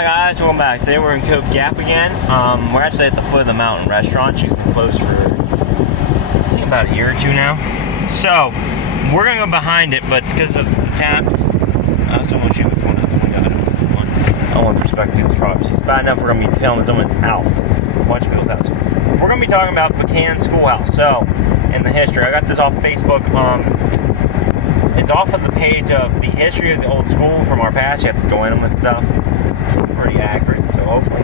Hi guys, welcome back. Today we're in Cove Gap again. We're actually at the foot of the mountain restaurant. She's been closed for, I think, about a year or two now. So, we're going to go behind it, but because of the taps, someone shoot which one out the window. I don't want to respect people's properties. It's bad enough we're going to be filming someone's house. A bunch of people's house. We're going to be talking about Buchanan Schoolhouse. So, in the history, I got this off Facebook. It's off of the page of the history of the old school from our past. You have to join them and stuff. It's pretty accurate, so hopefully.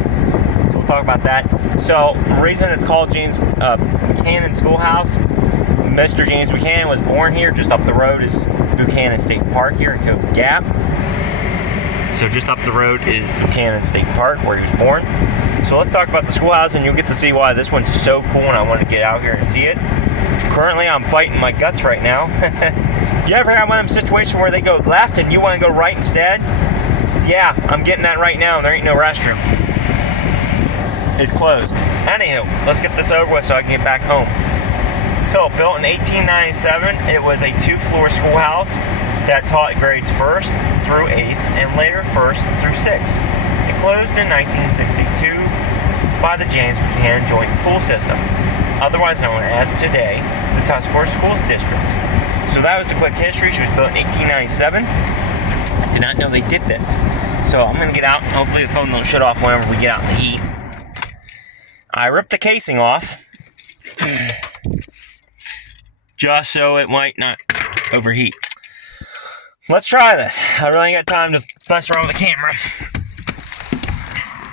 So we'll talk about that. So the reason it's called James Buchanan Schoolhouse, Mr. James Buchanan was born here. Just up the road is Buchanan State Park here in Cove Gap. So just up the road is Buchanan State Park where he was born. So let's talk about the schoolhouse and you'll get to see why this one's so cool and I want to get out here and see it. Currently I'm fighting my guts right now. You ever have one of them situations where they go left and you want to go right instead? Yeah, I'm getting that right now and there ain't no restroom. It's closed. Anywho, let's get this over with so I can get back home. So, built in 1897, it was a two-floor schoolhouse that taught grades 1st through 8th and later 1st through 6th. It closed in 1962 by the James Buchanan Joint School System, otherwise known as today the Tuscarora Schools District. So that was the quick history. She was built in 1897. I did not know they did this. So I'm going to get out. Hopefully the phone don't shut off whenever we get out in the heat. I ripped the casing off. Just so it might not overheat. Let's try this. I really ain't got time to mess around with the camera.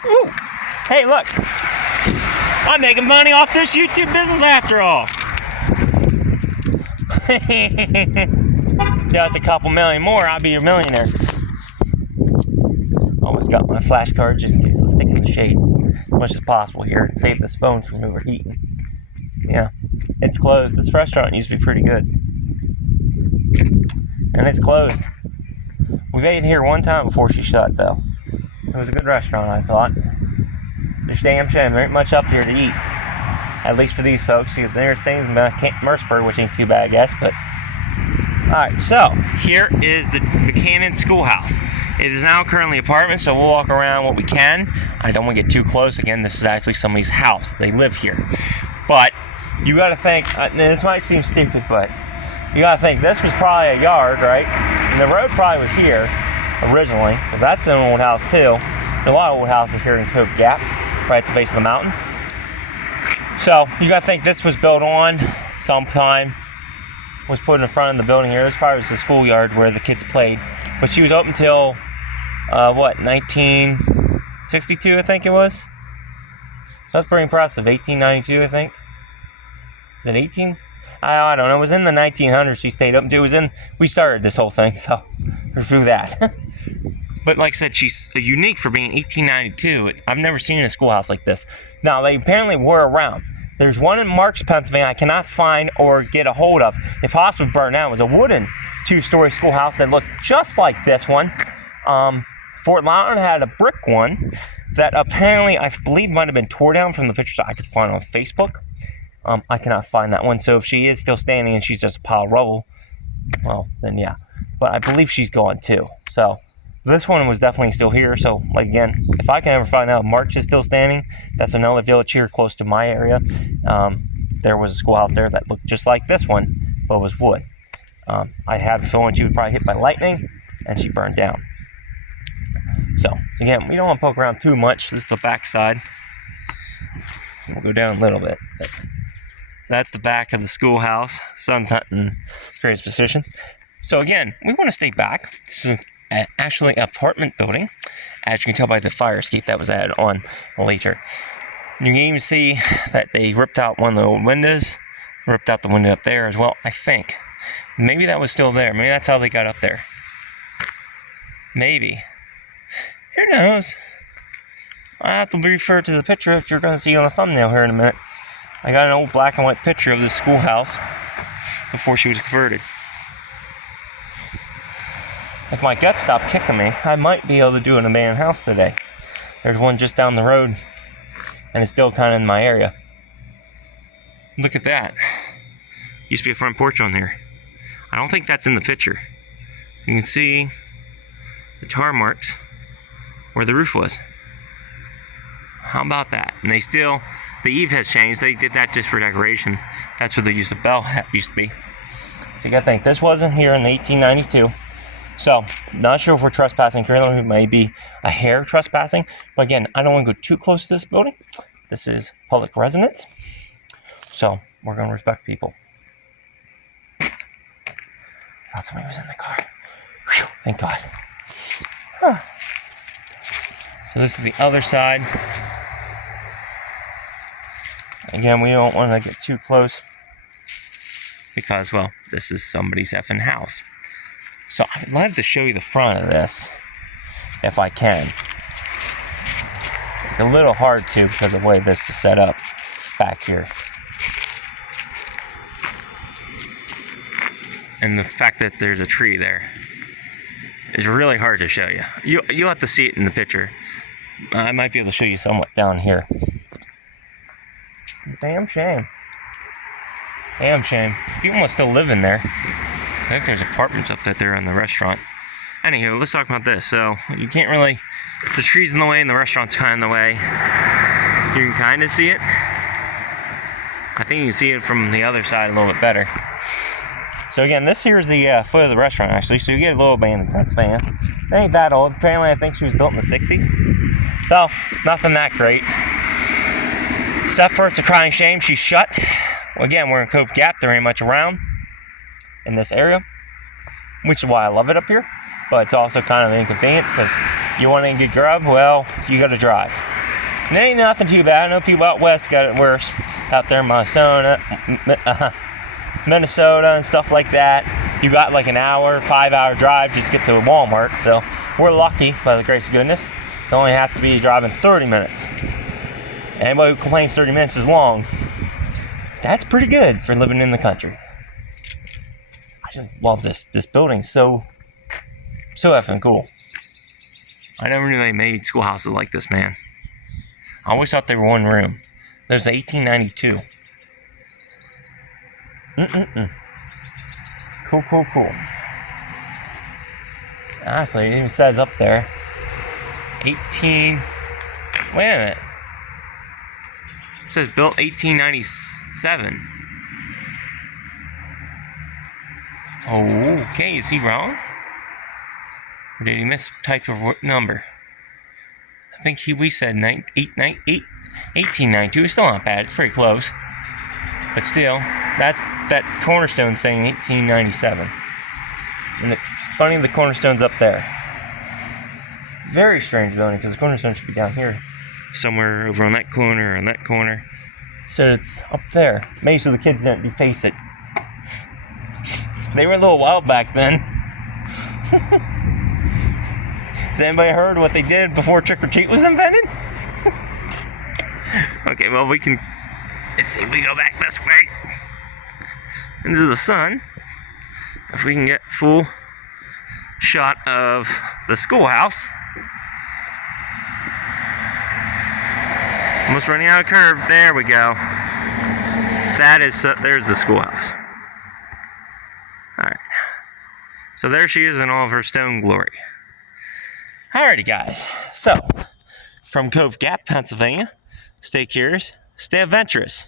Ooh. Hey, look. I'm making money off this YouTube business after all. Just a couple million more, I'll be a millionaire. Always got my flashcard just in case I stick in the shade as much as possible here and save this phone from overheating. Yeah, it's closed. This restaurant used to be pretty good. And it's closed. We've ate here one time before she shut, though. It was a good restaurant, I thought. There's damn shame. There ain't much up here to eat. At least for these folks. There's things in Mercersburg, which ain't too bad, I guess, but... Alright, so, here is the Buchanan Schoolhouse. It is now currently apartments, so we'll walk around what we can. I don't want to get too close. Again, this is actually somebody's house. They live here. But, you gotta think, this might seem stupid, but you gotta think, this was probably a yard, right? And the road probably was here, originally, because that's an old house, too. There's a lot of old houses here in Cove Gap, right at the base of the mountain. So, you gotta think this was built on sometime, was put in front of the building here. This probably was the schoolyard where the kids played. But she was open till, 1962, I think it was? So that's pretty impressive. 1892, I think. Is it 18? I don't know. It was in the 1900s she stayed open. We started this whole thing, so through that. But like I said, she's unique for being 1892. I've never seen a schoolhouse like this. Now, they apparently were around. There's one in Marks, Pennsylvania I cannot find or get a hold of. It possibly burned down. It was a wooden two-story schoolhouse that looked just like this one. Fort Loudon had a brick one that apparently, I believe, might have been tore down from the pictures I could find on Facebook. I cannot find that one. So if she is still standing and she's just a pile of rubble, well, then yeah. But I believe she's gone too. So... this one was definitely still here, so, like, again, if I can ever find out March is still standing, that's another village here close to my area. There was a schoolhouse there that looked just like this one, but was wood. I had a feeling she was probably hit by lightning, and she burned down. So, again, we don't want to poke around too much. This is the back side. We'll go down a little bit. That's the back of the schoolhouse. Sun's not in greatest position. So, again, we want to stay back. This is actually an apartment building, as you can tell by the fire escape that was added on later. You can even see that they ripped out one of the old windows, ripped out the window up there as well, I think. Maybe that was still there. Maybe that's how they got up there. Maybe. Who knows? I have to refer to the picture that you're going to see on the thumbnail here in a minute. I got an old black and white picture of this schoolhouse before she was converted. If my guts stop kicking me, I might be able to do an abandoned house today. There's one just down the road, and it's still kind of in my area. Look at that. Used to be a front porch on there. I don't think that's in the picture. You can see the tar marks where the roof was. How about that? And they still, the eave has changed. They did that just for decoration. That's where they used the bell used to be. So you gotta think, this wasn't here in 1892. So, not sure if we're trespassing currently. It may be a hair trespassing. But again, I don't want to go too close to this building. This is public residence. So, we're going to respect people. Thought somebody was in the car. Whew, thank God. Huh. So this is the other side. Again, we don't want to get too close because, well, this is somebody's effing house. So I'd love to show you the front of this, if I can. It's a little hard to because of the way this is set up back here. And the fact that there's a tree there is really hard to show you. You'll have to see it in the picture. I might be able to show you somewhat down here. Damn shame. Damn shame. People must still live in there. I think there's apartments up there on the restaurant. Anywho, let's talk about this. So, you can't really... The tree's in the way and the restaurant's kind of in the way. You can kind of see it. I think you can see it from the other side a little bit better. So again, this here is the foot of the restaurant, actually. So you get a little abandoned Pennsylvania. It ain't that old. Apparently, I think she was built in the 60s. So, nothing that great. Except for it's a crying shame she's shut. Well, again, we're in Cove Gap. There ain't much around in this area, which is why I love it up here. But it's also kind of an inconvenience because you want to get grub, well, you got to drive. And it ain't nothing too bad. I know people out west got it worse. Out there in Minnesota and stuff like that. You got like an hour, 5-hour drive just to get to Walmart. So we're lucky, by the grace of goodness. You only have to be driving 30 minutes. Anybody who complains 30 minutes is long, that's pretty good for living in the country. I just love this building. So effing cool. I never knew they made schoolhouses like this, man. I always thought they were one room. There's 1892. Cool. Honestly, it even says up there, wait a minute. It says built 1897. Oh, okay, is he wrong? Or did he mistype a number? I think we said 1892. It's still not bad, it's pretty close. But still, that cornerstone saying 1897. And it's funny the cornerstone's up there. Very strange building because the cornerstone should be down here. Somewhere over on that corner or on that corner. So it's up there. Maybe so the kids didn't deface it. They were a little wild back then. Has anybody heard what they did before trick or treat was invented? Okay, well let's see if we go back this way into the sun. If we can get full shot of the schoolhouse. Almost running out of curve. There we go. There's the schoolhouse. Alright. So there she is in all of her stone glory. Alrighty, guys. So, from Cove Gap, Pennsylvania, stay curious, stay adventurous.